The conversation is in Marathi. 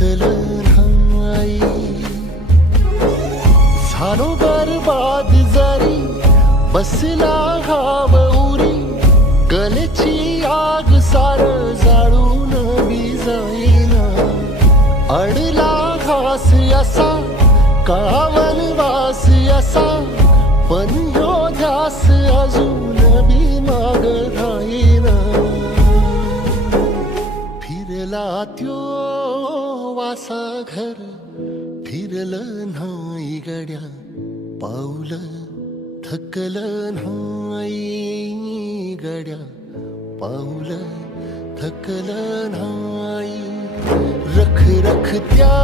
थकलं नाही. झालो बरबाद जरी बसला घाव उरी, गलेची आग सार जाळून बी जाईना. अडला घास असा काळा वनवास असा, पण ह्यो ध्यास अजून बी माग राहीना. फिरला त्यो वासा घर, फिरलं नाही गड्या पाऊल, थकलं नाही गड्या पाऊल, थकलं नाही. रख रख त्या